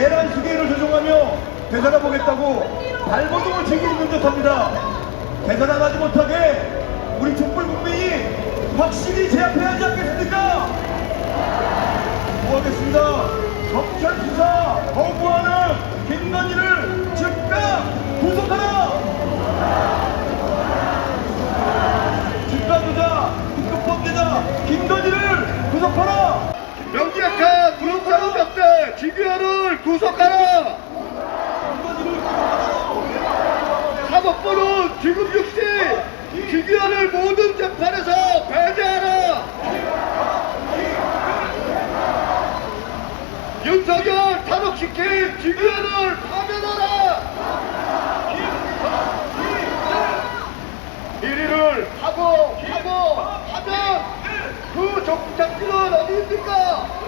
내란 시계를 조종하며 되살아보겠다고 발버둥을 있는 듯합니다. 되살아가지 못하게 우리 촛불 국민이 확실히 제압해야 하지 않겠습니까? 구하겠습니다. 검찰 수사 거부하는 김건희를 즉각 구속하라! 집단주자, 특급범죄자 김건희를 구속하라! 명백한 김기현을 구속하라! 사법부는 지금 즉시 김기현을 모든 재판에서 배제하라! 윤석열 탄핵시킨 김기현을 파면하라! 1위를 하고 하고 하면 그 정착지는 어디입니까?